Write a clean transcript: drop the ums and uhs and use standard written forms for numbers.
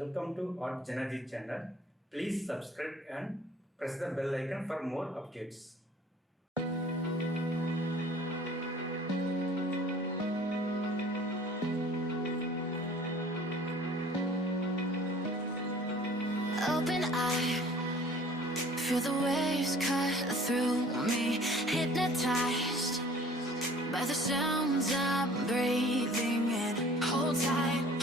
Welcome to artjanag channel. Please subscribe and press the bell icon for more updates. Open eye, feel the waves cut through me. Hypnotized by the sounds I'm breathing in. Hold tight,